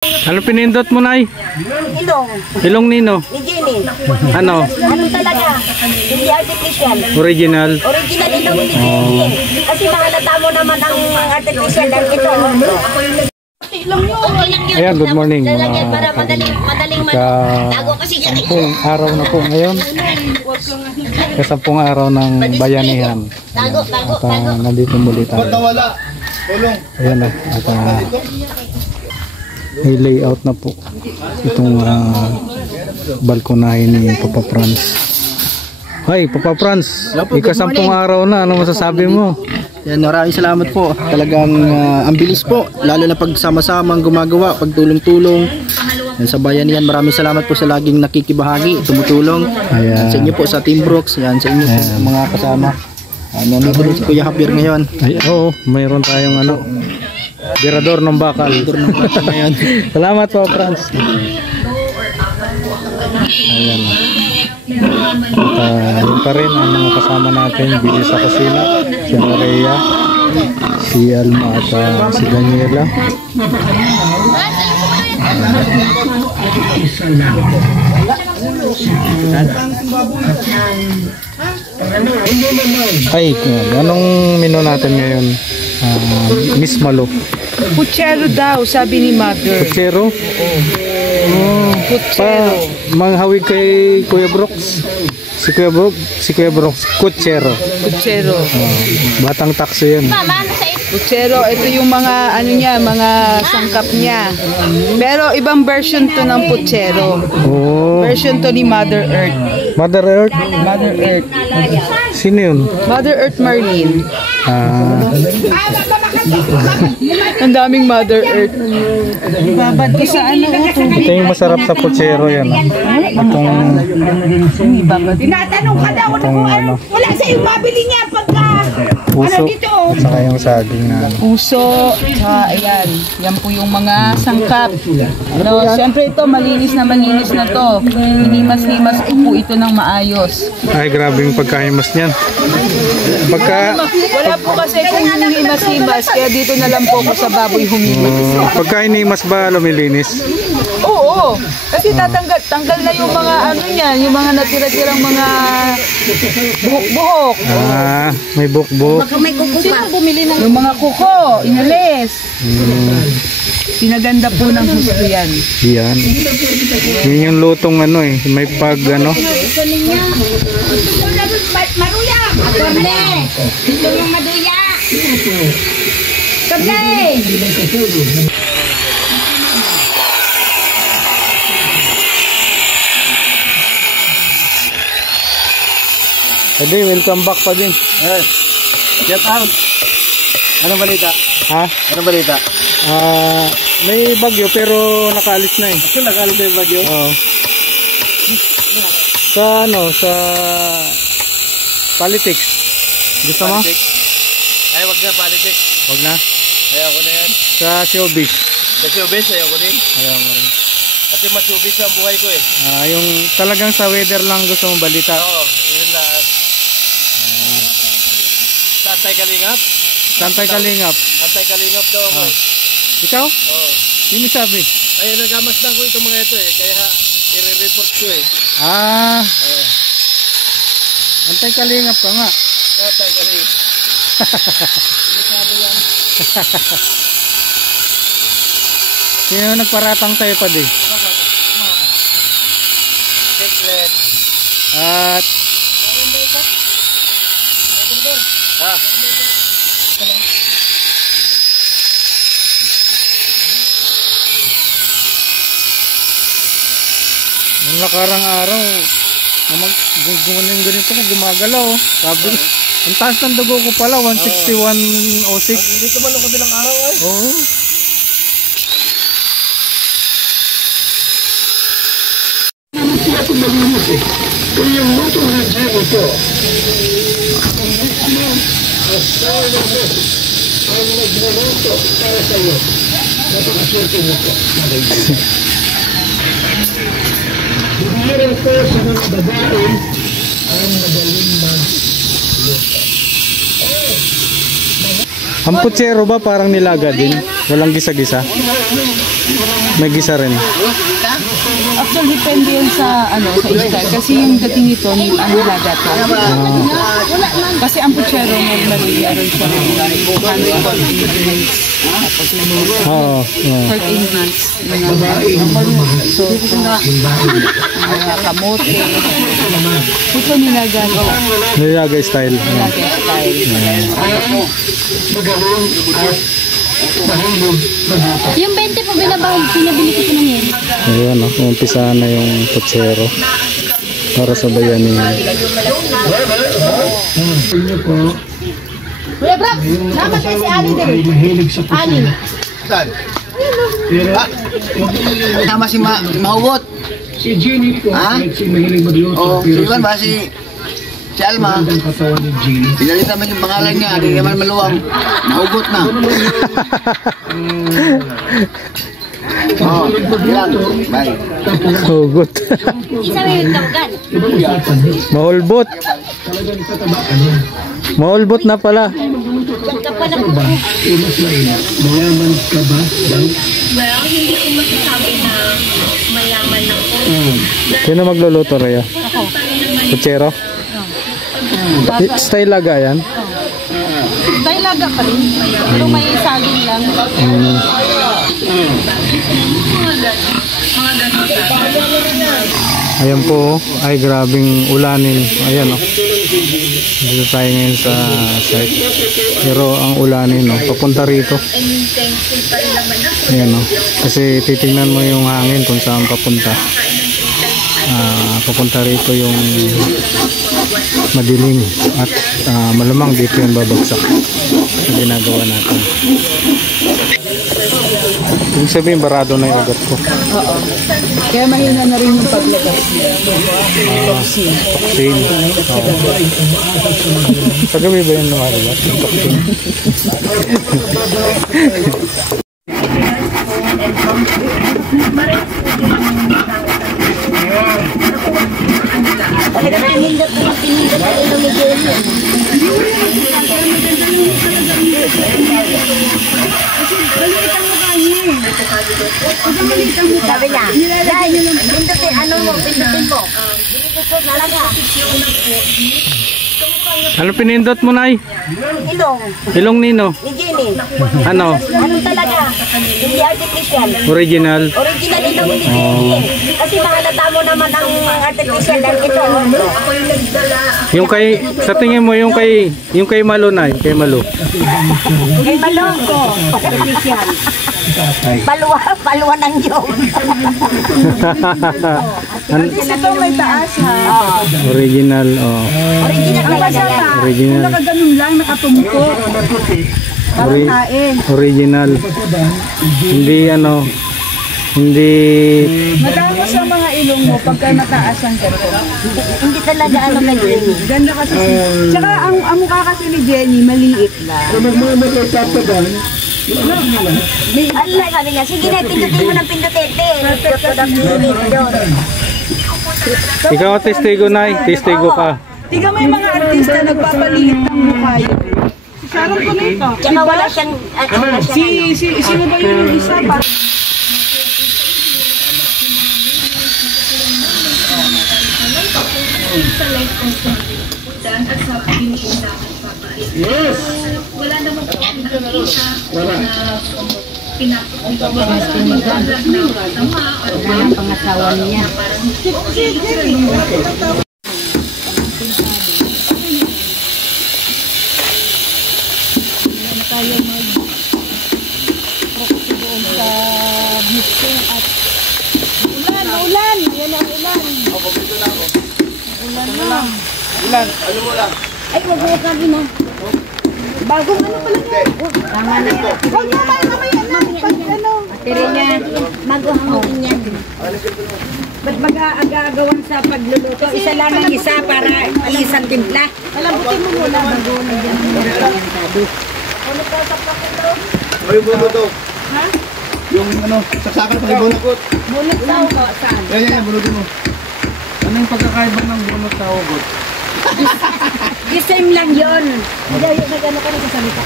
Ano pinindot mo, Nay? Ilong. Ilong nino? Ni Jenny. Ano? Ano talaga? Hindi artificial. Original? Original ilong ni Jenny. Kasi mahalata mo naman ang artificial dahil ito. Ayan, good morning. Para madaling tago kasi yan. Sampung araw na po ngayon. Kasampung araw ng bayanihan. Tago. At nandito muli tayo. Ayan na. At may layout na po itong balkonahe ni Papa Franz. Hi Papa Franz, ikasampung araw na, ano masasabi mo? Yan, maraming salamat po. Talagang ang bilis po, lalo na pag sama-samang gumagawa, pagtulong-tulong sa bayanihan. Maraming salamat po sa laging nakikibahagi, tumutulong. Sa inyo po sa Team Brooks, yan, sa inyo po sa mga kasama. Nandito rin si Kuya Javier ngayon. Ay, oo, mayroon tayong Dirador ng bakal. Ngayon. Salamat po, Franz. Ayan. At yun pa rin ang mga kasama natin dito sa kusina. Si Maria, si Alma at si Daniela. Ay, anong menu natin ngayon? Miss Malo. Puchero daw, sabi ni Mother. Puchero? Oo. Puchero. Manghawig kay Kuya Brooks. Si Kuya Brooks, Puchero. Puchero. Batang taxi yun. Puchero, ito yung mga mga sangkap niya. Pero ibang version to ng Puchero. Oh. Version to ni Mother Earth. Mother Earth? Mother Earth. Sino yun? Mother Earth Marlene. Ang daming Mother Earth. Babad ko sa Ito yung masarap sa Puchero yan. Itong Tinatanong ka daw wala sa iyo mabili niya pagka puso, saka yung saging na puso, ayan. Yan po yung mga sangkap. Siyempre ito, malinis na to. Hinimas-himas ko po ito ng maayos. Ay, grabe yung pagkahimas niyan. Wala po kasi kung hinimas-himas, kaya dito na lang po ako sa baboy humimas. Pagka hinimas ba lumilinis? Oo, kasi tanggal na yung mga niyan, yung mga natira-tirang mga buhok-buhok. May buhok-buhok. may kuko pa. Sino bumili ng yung mga kuko, inalis. Pinaganda po ng gusto yan. Yan. Yun yung lutong may pag Maruya! Karne! Ito yung maduya! Karne! Edi, welcome back pa din. Yes. Get out. Anong balita? Ha? Anong balita? May bagyo pero nakaalis na eh. Nakalit na yung bagyo? Oo. Sa politics. Gusto mo? Ay, wag na politics. Wag na. Ayaw ko na yan. Sa showbiz. Sa showbiz, ayaw ko din. Ayaw mo rin. Kasi mas showbiz ang buhay ko eh. Yung talagang sa weather lang gusto mong balita. Oo, yun lang. Santay Kalingap? Santay Kalingap. Santay Kalingap daw ako eh. Ikaw? Oo. Sino sabi? Ay, nagamasdan ko itong mga ito eh. Kaya i-report ko eh. Oo. Santay Kalingap ka nga. Santay Kalingap. Sino nagparatang sa'yo pa di? Secret. At Ha? nung nakarang araw, ganito ko gumagalaw. Sabi, ang taas ng dugo ko pala, 161.06. Dito ba nung kabilang araw ay? Oo. Ang putsero ba parang nilaga din? Walang gisa-gisa? May gisa rin. Actually, depende yun sa, sa style. Kasi yung dating nito, nilaga to. Kasi ang puchero, meron siya ng hands-on ingredients. Tapos Oo. pork ingredients. So, kamote. Ito nilaga to. Nilaga style. Nilaga style. Yung 20 po pinabili ko ng yan. Ayan, umpisa na yung puchero para sa bayanihan. Kuya Bram, namatay si Ali din. Ali. Tama si Mahugot. Si Jenny po, Ha? si mahilig magluto. O, si Iwan ba? Si Alma. Ang katawan ni Jenny. Pinalitan mo yung pangalan niya. Hindi naman maluwang. Mahugot na. Yan. Bye. Hugot. Isa may tawgan. Mahulbot. Mahulbot na pala. Kapwa na po. Mayaman ka ba? Well, hindi ko masasabi na mayaman ako. Sino magluluto, Rhea? Ako. Puchero? Style laga yan? Dahil laga pa rin. Pero may saging lang. Ayan po, ay grabing ulanin. Ayan dito tayo ngayon sa site. Pero ang ulanin, papunta rito. Ayan kasi titingnan mo yung hangin kung saan papunta. Papunta rito yung madilim at malamang dito yung babagsak na ginagawa natin. Ibig sabihin barado na yung ugat ko. Oo. Kaya mahina na rin yung paglabas niya. Toxin. Toxin. Sa gabi ba yung lumalabas? Yung toxin. Pinindot na ilong ni Jenny. Sabi niya, Day, pindutin, pindutin mo. Pindutin na lang ha. Ano pinindot mo, Nay? Ilong. Ilong nino? Ni Jenny. Ano? Ano talaga? Hindi artificial. Original? Original ilong ni Jenny. Kasi mahalata mo naman ang artificial dahil ito. Ako yung nagdala. Yung kay, sa tingin mo, yung kay Malo, Nay? Kay Malo? Kay Malong ko. Artificial. Paluwa ng yog. Ito may taas ha. Original, Original talaga yan. Original. Nakaganon lang, nakatumpo. Parang kain. Original. Hindi hindi Magkano sa mga ilong mo pagka mataas ang ganito? Hindi talaga kay Jenny. Ganda kasi tsaka ang mukha kasi ni Jenny, maliit lang. Allah, sabi niya, sige na, pindutin mo ng pindutete. Pindutin ko ng pindutin. ikaw testigo, Nay. Testigo ka. Tiga may mga artista nagpapaliit ng mukha yun. Si Sharon Cuneta. Tsaka wala siyang, Sino ba yung isa pa? Wala naman po nakikita na pinapakita walang pangasawa niya. Tayo mag-doon sa mixing at ulan! Yan ang ulan! Ulan na! Ay, wag mo kami na. Bagong ano pala niya? Tama na yan. Huwag mo tayo mamaya na! Pag ano? Tiri niya, mag-uhangin yan. Ba't mag-aagawan sa pagluluto? Isa lang ang isa para isang timpla. Alambutin mo muna bago nandiyan. Yung bunot to. Ha? Yung saksakan pa yung bunot. Bunot daw ko, saan? Yan, bunutin mo. Ano yung pagkakaiba ng bunot sa ugot? The same lang yun. Hindi, nag-ano ka na sa salita.